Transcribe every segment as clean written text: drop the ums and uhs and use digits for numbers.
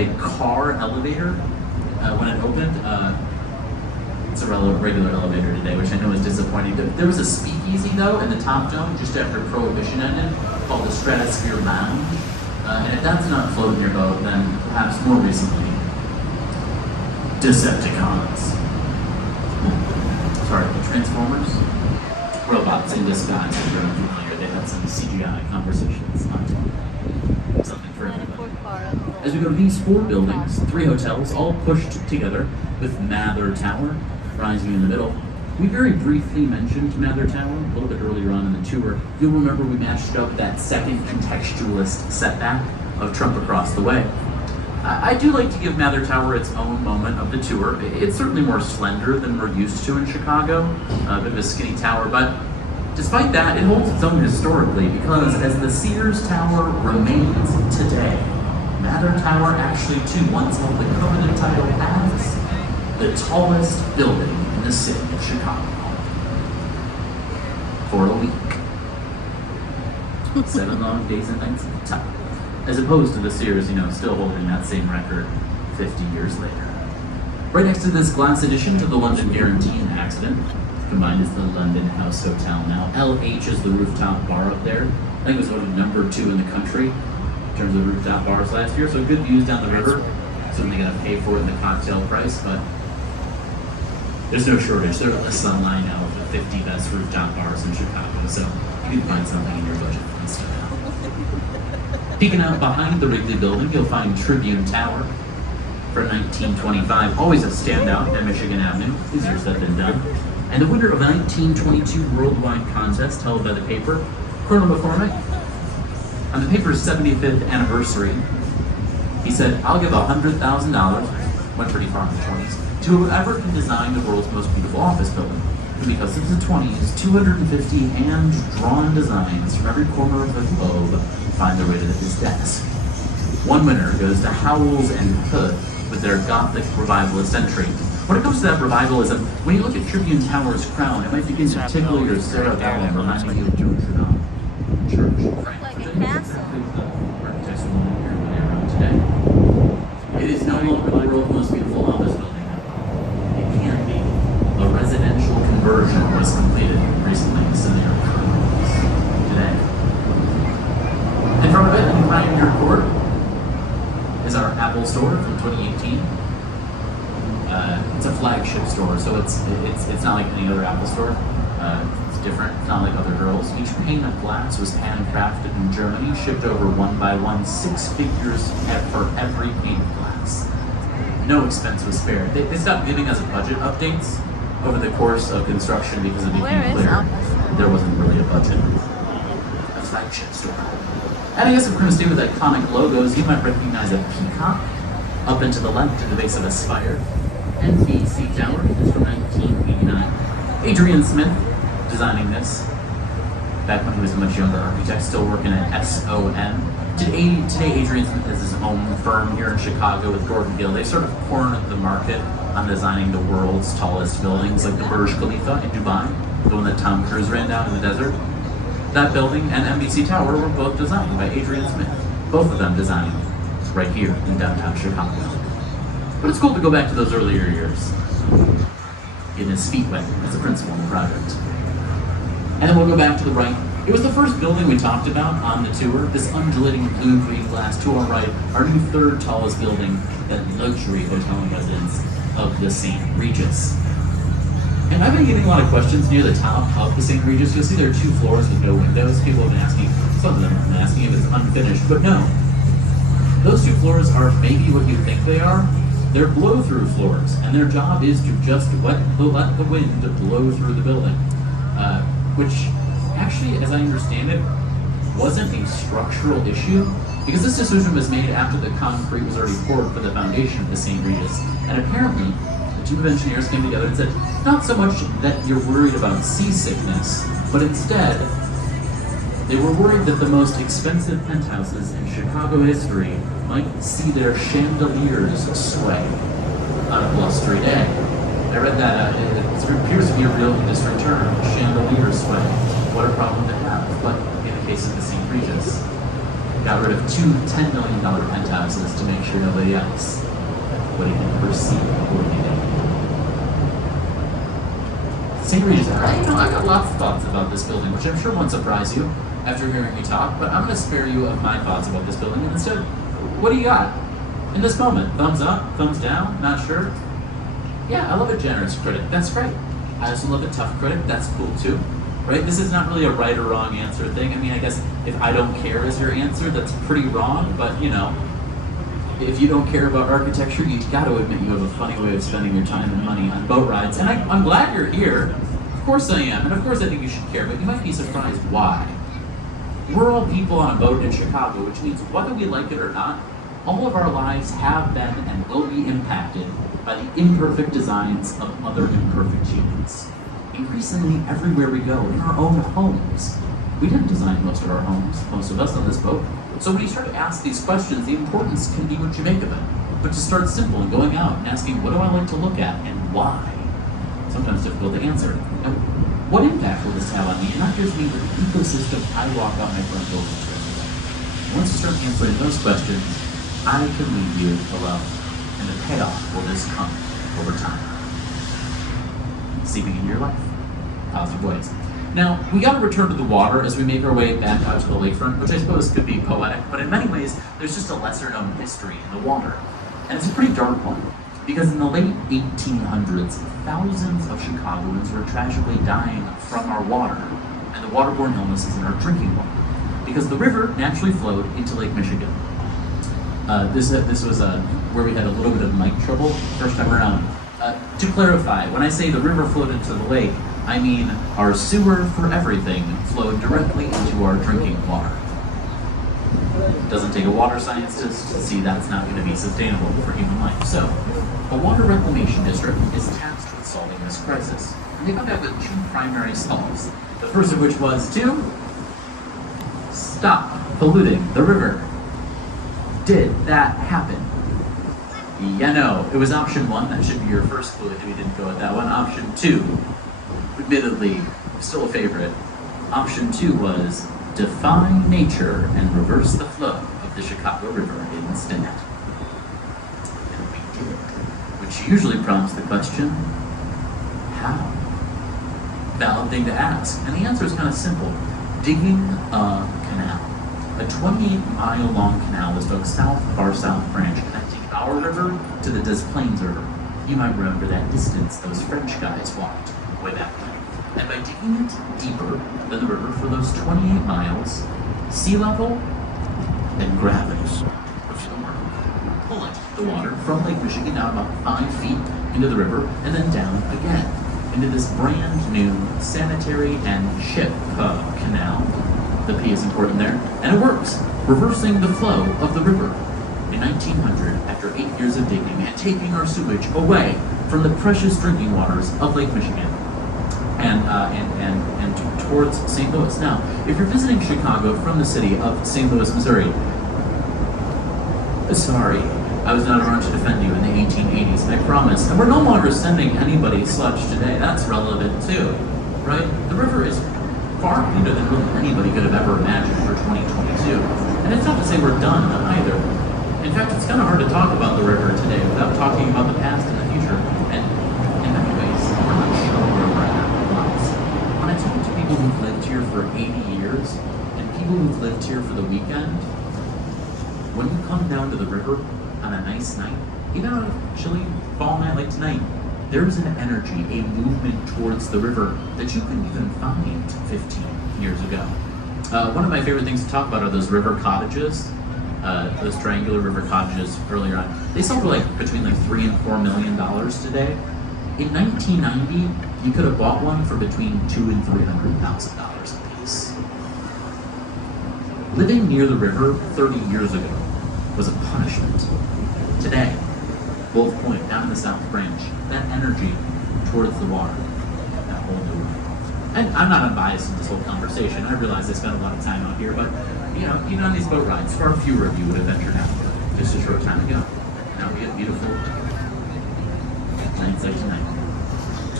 A car elevator when it opened. It's a regular elevator today, which I know is disappointing. There was a speakeasy though in the top dome just after Prohibition ended called the Stratosphere Lounge. And if that's not floating your boat, then perhaps more recently, Decepticons. Sorry, Transformers. Robots in disguise, if you're unfamiliar. They had some CGI conversations on something for everybody. As we go to these 4 buildings, 3 hotels, all pushed together with Mather Tower rising in the middle. We very briefly mentioned Mather Tower a little bit earlier on in the tour. You'll remember we matched up that second contextualist setback of Trump across the way. I do like to give Mather Tower its own moment of the tour. It's certainly more slender than we're used to in Chicago, a bit of a skinny tower, but despite that, it holds its own historically because as the Sears Tower remains today, Mather Tower actually too once held the coveted title as the tallest building in the city of Chicago. For a week. 7 long days and nights at the top. As opposed to the Sears, still holding that same record 50 years later. Right next to this glass addition to the London Guarantee accident, combined as the London House Hotel now. LH is the rooftop bar up there. I think it was voted number 2 in the country in terms of rooftop bars last year, so good views down the river. Certainly gonna pay for it in the cocktail price, but there's no shortage. They're listed online now of the 50 best rooftop bars in Chicago, so you can find something in your budget for this stuff. Peeking out behind the Wrigley Building, you'll find Tribune Tower for 1925, always a standout at Michigan Avenue. Easier said than done. And the winner of the 1922 worldwide contest held by the paper, Colonel McCormick, on the paper's 75th anniversary, he said, "I'll give $100,000, went pretty far in the 20s, to whoever can design the world's most beautiful office building. And because it's the 20s, 250 hand-drawn designs from every corner of the globe find their way to his desk. One winner goes to Howells and Hood with their Gothic revivalist entry. When it comes to that revivalism, when you look at Tribune Tower's crown, it might begin to tickle your cerebellum, reminding you of George Church. Like a castle. Architectural here around today. It is no longer the world's most beautiful office building. It can be. A residential conversion was completed recently, so they are current today. In front of it, in Pioneer Court, is our Apple store from 2018. It's a flagship store, so it's not like any other Apple store. It's different. It's not like other girls. Each pane of glass was handcrafted in Germany, shipped over 1 by 1, 6 figures for every pane of glass. No expense was spared. They stopped giving us budget updates over the course of construction because it became clear there wasn't really a budget. A flagship store. And I guess if we're going to stay with iconic logos, you might recognize a peacock up and to the left at the base of a spire. NBC Tower is from 1989. Adrian Smith designing this back when he was a much younger architect, still working at SOM. Today Adrian Smith has his own firm here in Chicago with Gordon Gill. They sort of cornered the market on designing the world's tallest buildings, like the Burj Khalifa in Dubai, the one that Tom Cruise ran down in the desert. That building and NBC Tower were both designed by Adrian Smith. Both of them designing right here in downtown Chicago. But it's cool to go back to those earlier years, getting his feet wet as a principal in the project. And then we'll go back to the right. It was the first building we talked about on the tour, this undulating blue green glass to our right, our new 3rd tallest building, that luxury hotel and residence of the St. Regis. And I've been getting a lot of questions near the top of the St. Regis. You'll see there are 2 floors with no windows. People have been asking, some of them have been asking if it's unfinished, but no. Those 2 floors are maybe what you think they are. They're blow-through floors, and their job is to just let the wind blow through the building. Which actually, as I understand it, wasn't a structural issue, because this decision was made after the concrete was already poured for the foundation of the St. Regis. And apparently, the team of engineers came together and said, not so much that you're worried about seasickness, but instead, they were worried that the most expensive penthouses in Chicago history might see their chandeliers sway on a blustery day. I read that it appears to be a real industry term, chandelier sway. What a problem to have, but in the case of the St. Regis, got rid of two $10 million penthouses to make sure nobody else would even perceive or anything. St. Regis, I got lots of thoughts about this building, which I'm sure won't surprise you after hearing me talk, but I'm going to spare you of my thoughts about this building, and instead, what do you got in this moment? Thumbs up, thumbs down, not sure? Yeah, I love a generous critic, that's great. I also love a tough critic, that's cool too, right? This is not really a right or wrong answer thing. I mean, I guess if I don't care is your answer, that's pretty wrong, but you know, if you don't care about architecture, you've got to admit you have a funny way of spending your time and money on boat rides. And I'm glad you're here. Of course I am, and of course I think you should care, but you might be surprised why. We're all people on a boat in Chicago, which means whether we like it or not, all of our lives have been and will be impacted by the imperfect designs of other imperfect humans. Increasingly, everywhere we go, in our own homes. We didn't design most of our homes, most of us on this boat. So when you start to ask these questions, the importance can be what you make of it. But to start simple and going out and asking, what do I like to look at and why? Sometimes difficult to answer. And what impact will this have on me? And not just me, but the ecosystem I walk out my front door into. Once you start answering those questions, I can leave you alone. And the payoff will just come over time. Seeping into your life. Positive ways. Now, we got to return to the water as we make our way back out to the lakefront, which I suppose could be poetic, but in many ways, there's just a lesser-known history in the water. And it's a pretty dark one, because in the late 1800s, thousands of Chicagoans were tragically dying from our water and the waterborne illnesses in our drinking water, because the river naturally flowed into Lake Michigan. This was where we had a little bit of mic trouble first time around. To clarify, when I say the river flowed into the lake, I mean our sewer for everything flowed directly into our drinking water. It doesn't take a water scientist to see that's not going to be sustainable for human life. So, a water reclamation district is tasked with solving this crisis. And they come up with two primary solves. The first of which was to stop polluting the river. Did that happen? Yeah, no. It was option one. That should be your first clue if you didn't go with that one. Option two, admittedly, still a favorite. Option two was defy nature and reverse the flow of the Chicago River instead. And we did, which usually prompts the question, how? Valid thing to ask. And the answer is kind of simple. Digging a canal. A 28-mile-long canal was dug far south branch, connecting our river to the Des Plaines River. You might remember that distance those French guys walked way back when. And by digging it deeper than the river for those 28 miles, sea level and gravity, which were pulling the water from Lake Michigan down about 5 feet into the river and then down again into this brand new sanitary and ship canal. The P is important there. And it works, reversing the flow of the river. In 1900, after 8 years of digging and taking our sewage away from the precious drinking waters of Lake Michigan and towards St. Louis. Now, if you're visiting Chicago from the city of St. Louis, Missouri, sorry, I was not around to defend you in the 1880s, I promise. And we're no longer sending anybody sludge today. That's relevant too, right? The river is far cleaner than really anybody could have ever imagined for 2022. And it's not to say we're done either. In fact, it's kind of hard to talk about the river today without talking about the past and the future. And in many ways, we're not sure where we're at once. When I talk to people who've lived here for 80 years and people who've lived here for the weekend, when you come down to the river on a nice night, even on a chilly fall night like tonight, there's an energy, a movement towards the river that you couldn't even find 15 years ago. One of my favorite things to talk about are those river cottages. Those triangular river cottages earlier on. They sell for between $3 and $4 million today. In 1990, you could have bought one for between $200,000 and $300,000 a piece. Living near the river 30 years ago was a punishment. Today, Wolf Point, down in the South Branch, that energy towards the water, that whole new world. And I'm not unbiased in this whole conversation. I realize I spent a lot of time out here, but even on these boat rides, far fewer of you would have ventured out here just a short time ago. Now we have beautiful nights like tonight.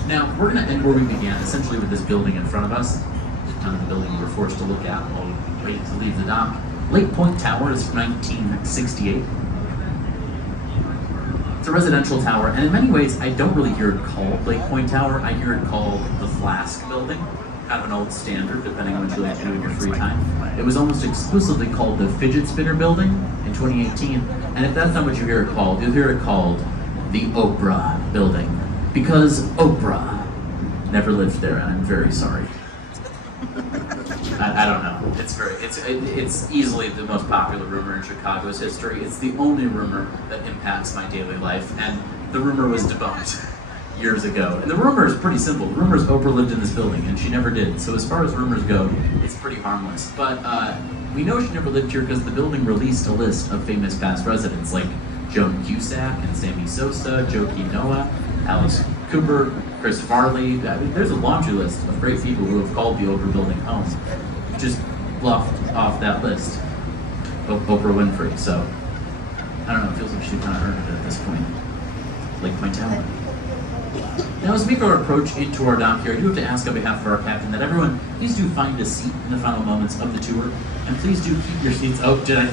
Now, we're going to end where we began, essentially with this building in front of us. Kind of the building we were forced to look at while we waited to leave the dock. Lake Point Tower is from 1968. It's a residential tower, and in many ways, I don't really hear it called Lake Point Tower. I hear it called the Flask Building, kind of an old standard, depending on what you like to do in your free time. It was almost exclusively called the Fidget Spinner Building in 2018, and if that's not what you hear it called, you'll hear it called the Oprah Building, because Oprah never lived there, and I'm very sorry. I don't know. It's easily the most popular rumor in Chicago's history. It's the only rumor that impacts my daily life, and the rumor was debunked years ago. And the rumor is pretty simple. The rumor is Oprah lived in this building, and she never did. So as far as rumors go, it's pretty harmless. But we know she never lived here because the building released a list of famous past residents like Joan Cusack and Sammy Sosa, Joe Noah, Alice Cooper, Chris Farley. I mean, there's a laundry list of great people who have called the Oprah Building home. Just bluffed off that list. Oprah Winfrey. So I don't know. It feels like she kind of earned it at this point. Lake Point Tower. Now, as we make our approach into our dock here, I do have to ask on behalf of our captain that everyone please do find a seat in the final moments of the tour, and please do keep your seats. Oh, did I?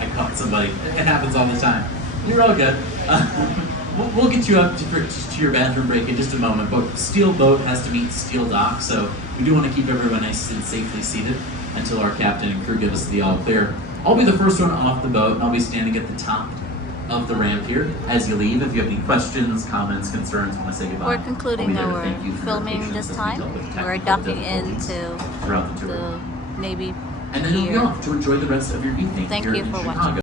I caught somebody. It happens all the time. You're all good. We'll get you up to your bathroom break in just a moment, but steel boat has to meet steel dock, so we do want to keep everyone nice and safely seated until our captain and crew give us the all clear. I'll be the first one off the boat, and I'll be standing at the top of the ramp here as you leave. If you have any questions, comments, concerns, want to say goodbye, We're concluding our filming this time. We're docking into the Navy and then you'll be pier. off to enjoy the rest of your evening Thank here you in for Chicago. watching.